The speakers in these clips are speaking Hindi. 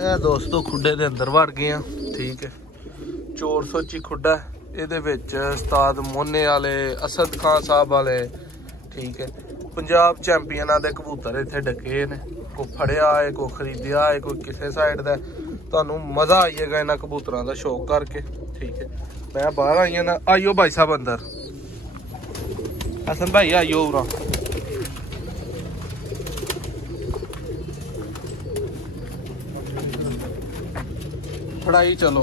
ਇਹ ਦੋਸਤੋ ਖੁੱਡੇ ਦੇ ਅੰਦਰ ਵੜ ਗਏ ਆ। ਠੀਕ ਹੈ, 400 ਖੁੱਡਾ ਇਹਦੇ ਵਿੱਚ ਉਸਤਾਦ ਮੋਨੇ वाले असद खान साहब वाले। ठीक है, पंजाब चैंपीयना दे कबूतर इत्थे डके ने, कोई फड़िया है, कोई खरीदिया है, कोई किसी साइड दा। तुहानू मजा आइएगा इन्हां कबूतरां दा शौक करके। ठीक है, मैं बाहर आई ना, आइयो भाई साहब अंदर, हसन भाई आइयो उरा। फड़ाई चलो।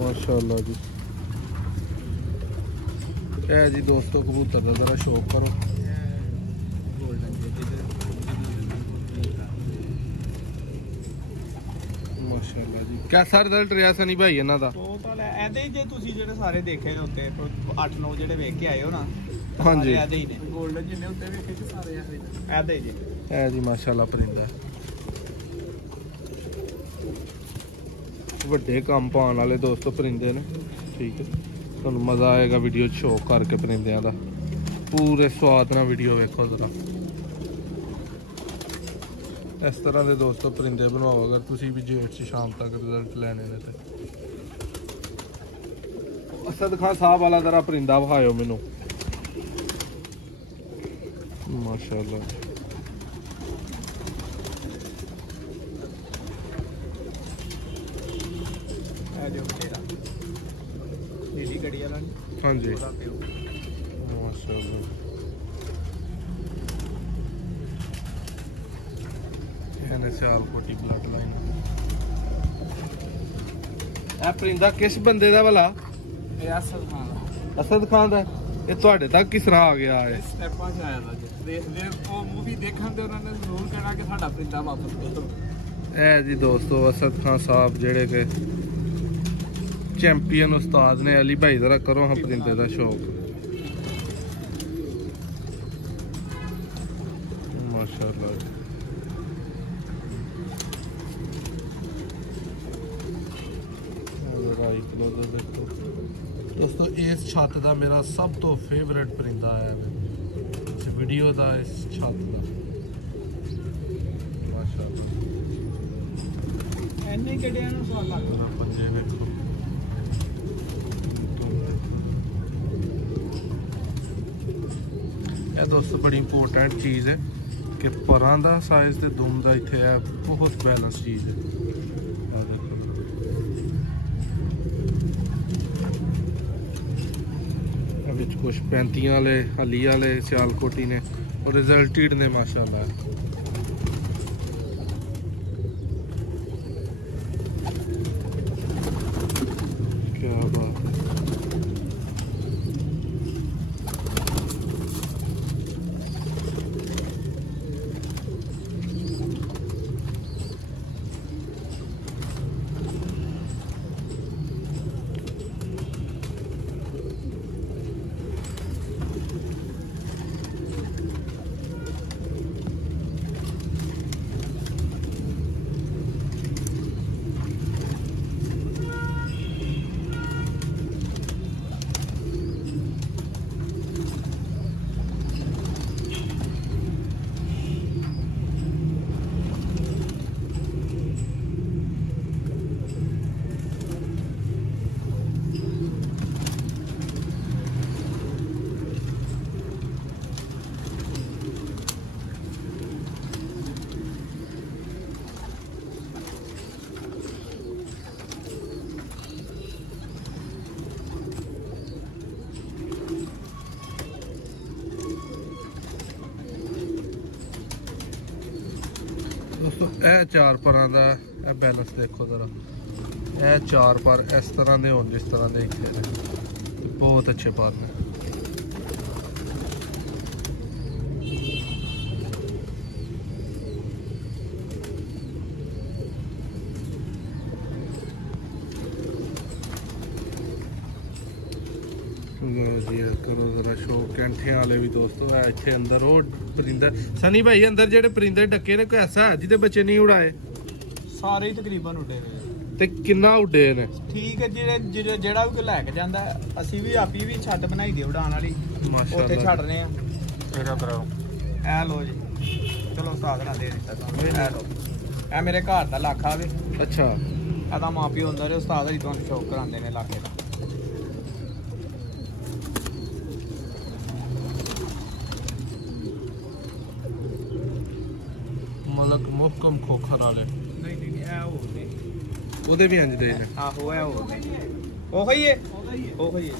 माशाल्लाह जी, है जी दोस्तों कबूतर का जरा शौक करो। माशाल्लाह जी, कैसा रिजल्ट रहा सनी भाई इन्हां दा? टोटल ऐदे ही जे तुसी जेडे सारे देखे होते 8-9 जेडे वेख के आए हो ना। हां जी, ऐदे ही ने गोल्डन जिन्ने होते वेखे के सारे ऐदे ही है जी। माशाल्लाह परिंदा ਵੱਡੇ ਕੰਮ ਪਾਉਣ वाले दोस्तों परिंदे ने। ठीक है, ਤੁਹਾਨੂੰ मजा आएगा वीडियो शौक करके परिंदियां दा। पूरे स्वाद ना वीडियो वेखो जरा। इस तरह के दोस्तों परिंदे बनवाओ अगर तुसी भी जेठ से शाम तक रिजल्ट लेने ने ते। असद खान साहब वाला जरा परिंदा विखाओ मैनू। माशाल्लाह, हाँ जी माशाल्लाह। Sialkoti blood line. ਇਹ परिंदा किस बंदे ਦਾ भला? ਇਹ असद खान ਦਾ। असद खान ਦਾ। ਇਹ ਤੁਹਾਡੇ ਤੱਕ ਕਿਸ ਤਰ੍ਹਾਂ ਆ ਗਿਆ ਹੈ? ਸਟੈਪਾਂ 'ਚ ਆਇਆ ਦਾ ਜੀ। ਉਹ ਮੂਵੀ ਦੇਖਣ ਤੇ ਉਹਨਾਂ ਨੇ ਜ਼ਰੂਰ ਕਹਿਣਾ ਕਿ ਸਾਡਾ परिंदा ਵਾਪਸ ਕਰੋ। ਇਹ ਜੀ ਦੋਸਤੋ असद खान साहब ਜਿਹੜੇ ਕਿ चैंपियन उस्ताद ने। अली भाई जरा करो हम परिंदे का शौक। माशाल्लाह, दोस्तों इस छत का मेरा सब तो फेवरेट परिंदा है इस वीडियो का, इस छत का। माशाल्लाह, एने गड्डियां नु स्वाद लगदा। पंजे देखो। दोस्तों बड़ी इंपोर्टेंट चीज़ है कि परां दा साइज ते दुम दा इत्थे है बहुत बैलेंस चीज़ है। विच कुछ 35 वाले, हली वाले, सियालकोटी ने और रिजल्टेड ने माशाल्लाह। क्या बात है। दोस्तों यह चार परां दा बैलेंस देखो जरा। यह चार पर इस तरह के हो जिस तरह के इतने बहुत अच्छे पर ने। करो जरा शो कैंठे वाले भी दोस्तों है इतने अंदर। वो परिंदा सनी भाई अंदर जेडे परिंदे डके ने कोई ऐसा है जिदे बच्चे नहीं उड़ाए? सारे ही तकरीबन उड़े हुए ते किन्ना उड्डे ने? ठीक है जेड़ा जेड़ा भी कोई लैके जांदा असी भी आपी भी छत बनाई दी उड़ान वाली, माशाल्लाह ओथे छड़ रहे हैं। तेरा कराओ ए लो जी, चलो उस्ताद ना दे दिता तुहानू। ए लो, ए मेरे घर दा लाखा वे। अच्छा ਇਹਦਾ ਮਾਂ ਪਿਓ ਹੁੰਦਾ ਰਿਹਾ ਉਸਤਾਦ ਜੀ ਤੁਹਾਨੂੰ ਸ਼ੌਕ ਕਰਾਉਂਦੇ ਨੇ ਲਾਕੇ ਦਾ। ਮਲਕ ਮੁਹਕਮ ਖੋਖਰ ਵਾਲੇ ਨਹੀਂ ਨਹੀਂ ਇਹ ਹੋਰ ਨੇ, ਉਹਦੇ ਵੀ ਇੰਜ ਦੇ ਨੇ। ਆਹੋ ਇਹ ਹੋਰ ਨੇ। ਉਹ ਹੀ ਹੈ, ਉਹ ਹੀ ਹੈ।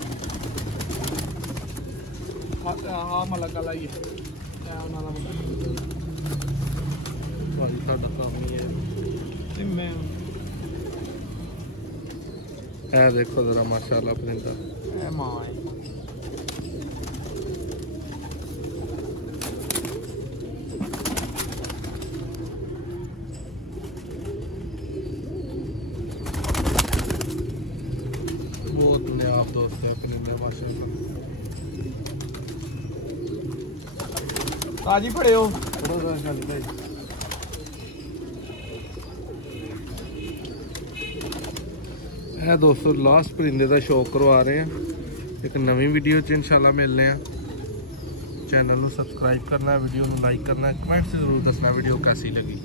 ਹਾਂ ਮਲਕ ਵਾਲਾ ਹੀ ਹੈ, ਇਹ ਉਹਨਾਂ ਦਾ ਮੁੰਡਾ। ਭਾਈ ਸਾਡਾ ਕੰਮ ਹੀ ਹੈ। ਤੇ ਮੈਂ ਇਹ ਦੇਖੋ ਜ਼ਰਾ ਮਾਸ਼ਾਅੱਲਾ ਪਰਿੰਦਾ। ਇਹ ਮਾਂ ਹੈ। बहुत नायाब दोस्त है परिंदा माशाअल्लाह। ताजी पड़े हो ਇਹ ਦੋਸਤੋ ਲਾਸਟ ਪਰਿੰਦੇ ਦਾ ਸ਼ੌਕ ਕਰਵਾ ਰਹੇ ਹਾਂ। ਇੱਕ ਨਵੀਂ ਵੀਡੀਓ 'ਚ ਇਨਸ਼ਾਅੱਲਾ ਮਿਲਨੇ ਆ। ਚੈਨਲ ਨੂੰ ਸਬਸਕ੍ਰਾਈਬ ਕਰਨਾ, ਵੀਡੀਓ ਨੂੰ ਲਾਈਕ ਕਰਨਾ, ਕਮੈਂਟ 'ਚ ਜ਼ਰੂਰ ਦੱਸਣਾ ਵੀਡੀਓ कैसी लगी।